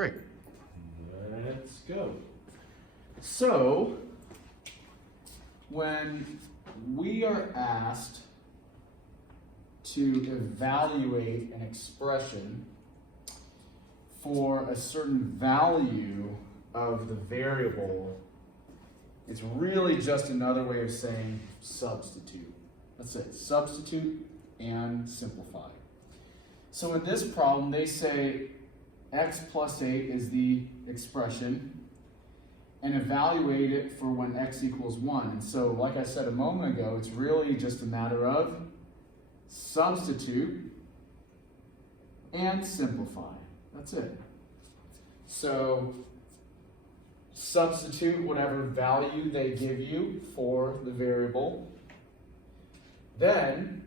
Great. Let's go. So, when we are asked to evaluate an expression for a certain value of the variable, it's really just another way of saying substitute. That's it, substitute and simplify. So in this problem, they say x plus 8 is the expression, and evaluate it for when x equals 1. And so, like I said a moment ago, it's really just a matter of substitute and simplify. That's it. So, substitute whatever value they give you for the variable. Then,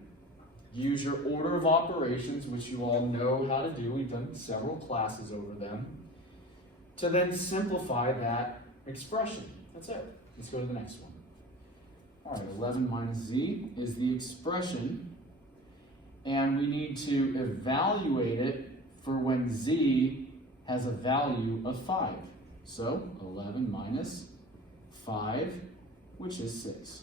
use your order of operations, which you all know how to do. We've done several classes over them. To then simplify that expression. That's it. Let's go to the next one. All right, 11 minus z is the expression, and we need to evaluate it for when z has a value of 5. So 11 minus 5, which is 6.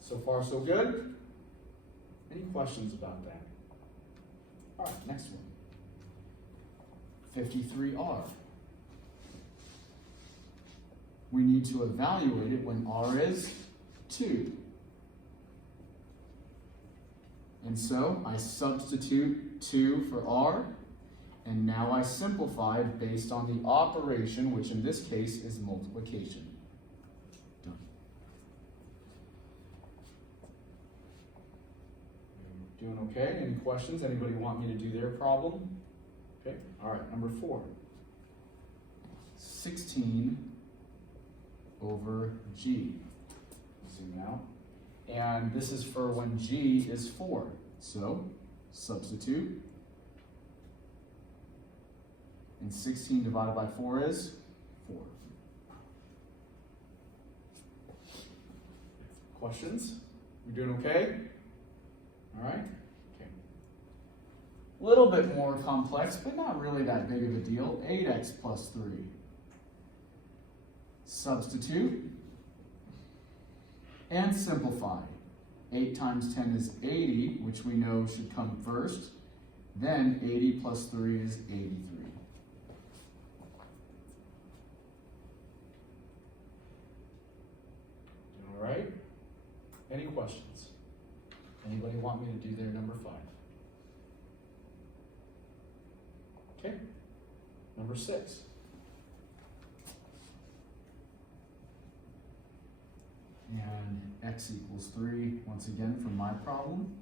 So far, so good? Any questions about that? All right, next one. 53r. We need to evaluate it when r is 2. And so I substitute 2 for r, and now I simplify based on the operation, which in this case is multiplication. Done. Doing okay? Any questions? Anybody want me to do their problem? Okay, all right, number 4. 16 over g. Zoom out. And this is for when g is 4. So, substitute. And 16 divided by 4 is 4. Questions? We doing okay? All right. A little bit more complex, but not really that big of a deal. 8x plus 3. Substitute and simplify. 8 times 10 is 80, which we know should come first. Then 80 plus 3 is 83. All right? Any questions? Anybody want me to do their number 5? Okay, number 6. And x equals 3, once again, for my problem.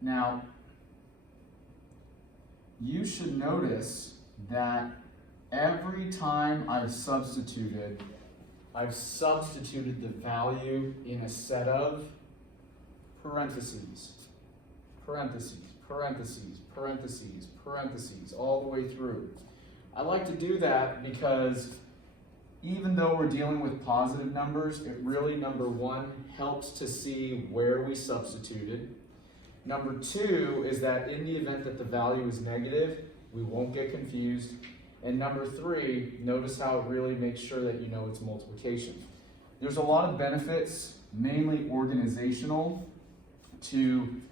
Now, you should notice that every time I've substituted the value in a set of parentheses, parentheses, parentheses, parentheses, parentheses, all the way through. I like to do that because even though we're dealing with positive numbers, it really, number 1, helps to see where we substituted. Number 2 is that in the event that the value is negative, we won't get confused. And number 3, notice how it really makes sure that you know it's multiplication. There's a lot of benefits, mainly organizational, to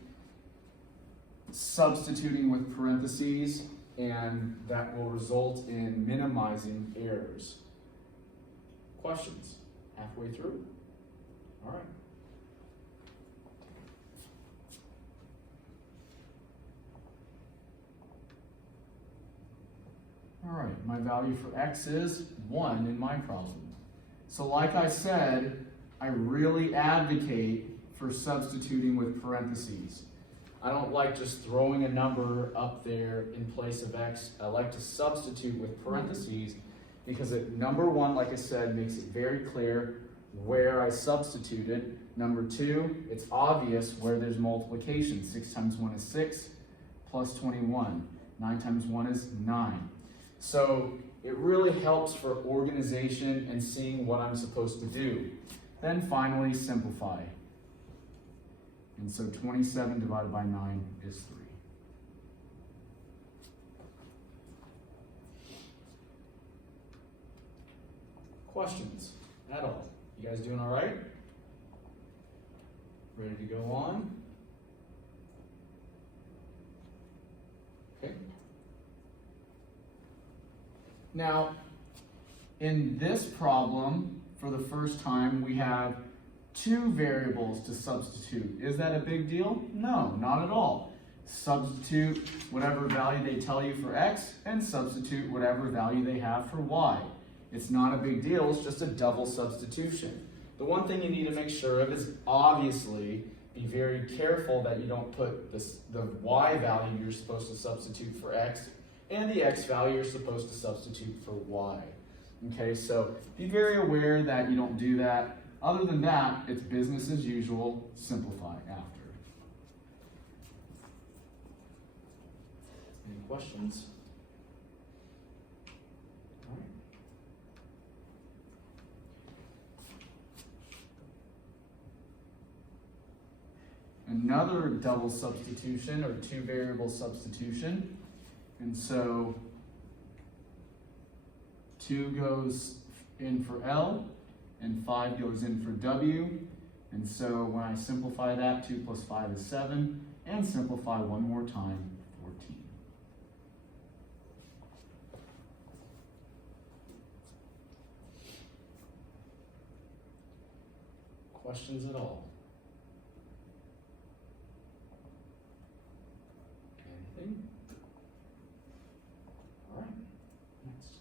substituting with parentheses, and that will result in minimizing errors. Questions? Halfway through? All right. All right, my value for x is 1 in my problem. So like I said, I really advocate for substituting with parentheses. I don't like just throwing a number up there in place of x. I like to substitute with parentheses because number 1, like I said, makes it very clear where I substituted. Number 2, it's obvious where there's multiplication. 6 times 1 is 6, plus 21. 9 times 1 is 9. So it really helps for organization and seeing what I'm supposed to do. Then finally, simplify. And so 27 divided by 9 is 3. questions at all? You guys doing all right? Ready to go on? Okay. Now, in this problem, for the first time, we have two variables to substitute. Is that a big deal? No, not at all. Substitute whatever value they tell you for x and substitute whatever value they have for y. It's not a big deal, it's just a double substitution. The one thing you need to make sure of is obviously be very careful that you don't put the y value you're supposed to substitute for x and the x value you're supposed to substitute for y. Okay, so be very aware that you don't do that. Other than that, it's business as usual, simplify after. Any questions? All right. Another double substitution or two variable substitution. And so 2 goes in for L and 5 goes in for W. And so when I simplify that, 2 plus 5 is 7, and simplify one more time, 14. Questions at all? Anything? All right, next.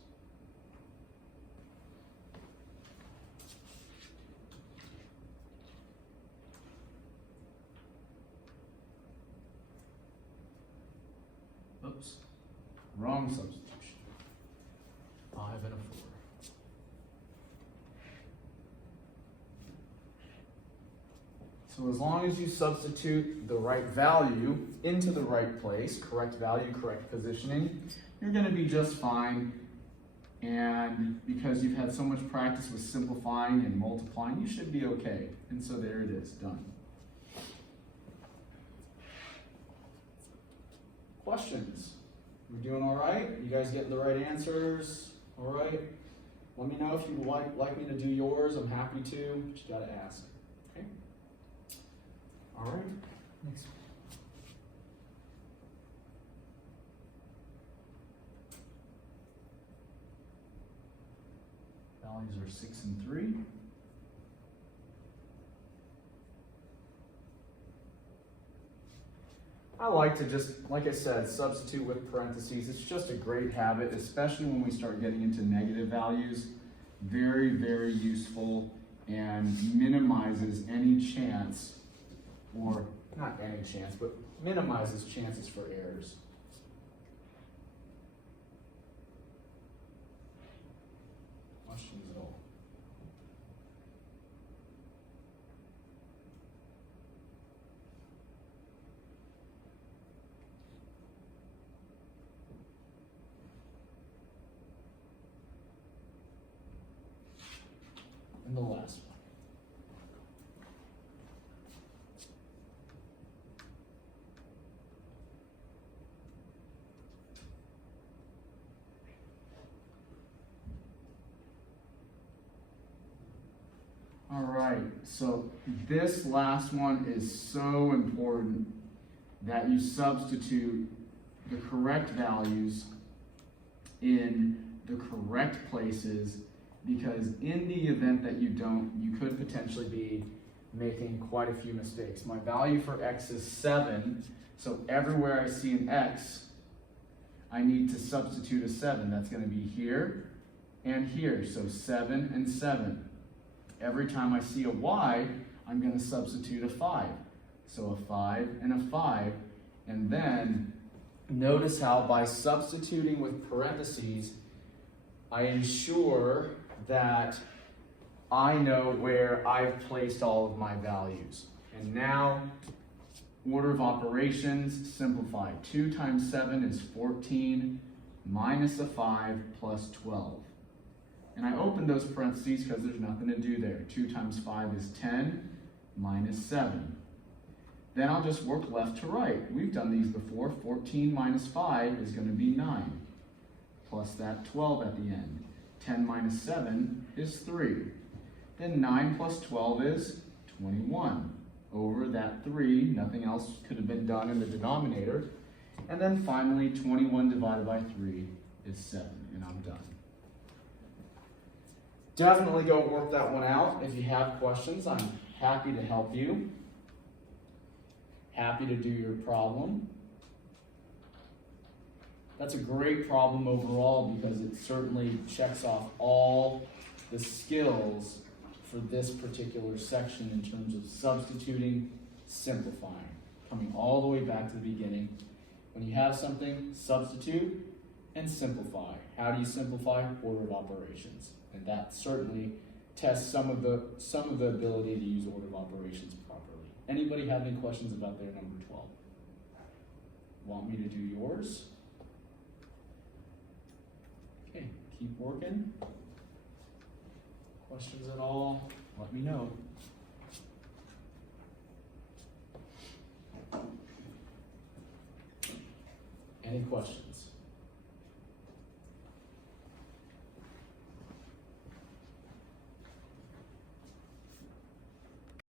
Oops, wrong substitution. 5 and a 4. So as long as you substitute the right value into the right place, correct value, correct positioning, you're going to be just fine. And because you've had so much practice with simplifying and multiplying, you should be okay. And so there it is, done. Questions? We're doing all right? You guys getting the right answers? All right? Let me know if you'd like me to do yours. I'm happy to. Just got to ask. Okay? All right. Next. Values are 6 and 3. I like to just, like I said, substitute with parentheses. It's just a great habit, especially when we start getting into negative values. Very, very useful and minimizes any chance, or not any chance, but minimizes chances for errors. Questions at all? And the last one. All right, so this last one is so important that you substitute the correct values in the correct places, because in the event that you don't, you could potentially be making quite a few mistakes. My value for x is 7, so everywhere I see an x, I need to substitute a 7. That's going to be here and here, so 7 and 7. Every time I see a y, I'm going to substitute a 5. So a 5 and a 5. And then notice how by substituting with parentheses, I ensure that I know where I've placed all of my values. And now, order of operations, simplify. 2 times 7 is 14, minus a 5 plus 12. And I open those parentheses because there's nothing to do there. 2 times 5 is 10, minus 7. Then I'll just work left to right. We've done these before. 14 minus 5 is going to be 9, plus that 12 at the end. 10 minus 7 is 3. Then 9 plus 12 is 21. Over that 3, nothing else could have been done in the denominator. And then finally, 21 divided by 3 is 7, and I'm done. Definitely go work that one out. If you have questions, I'm happy to help you. Happy to do your problem. That's a great problem overall because it certainly checks off all the skills for this particular section in terms of substituting, simplifying, coming all the way back to the beginning. When you have something, substitute and simplify. How do you simplify? Order of operations. And that certainly tests some of the ability to use order of operations properly. Anybody have any questions about their number 12? Want me to do yours? Okay, keep working. Questions at all? Let me know. Any questions?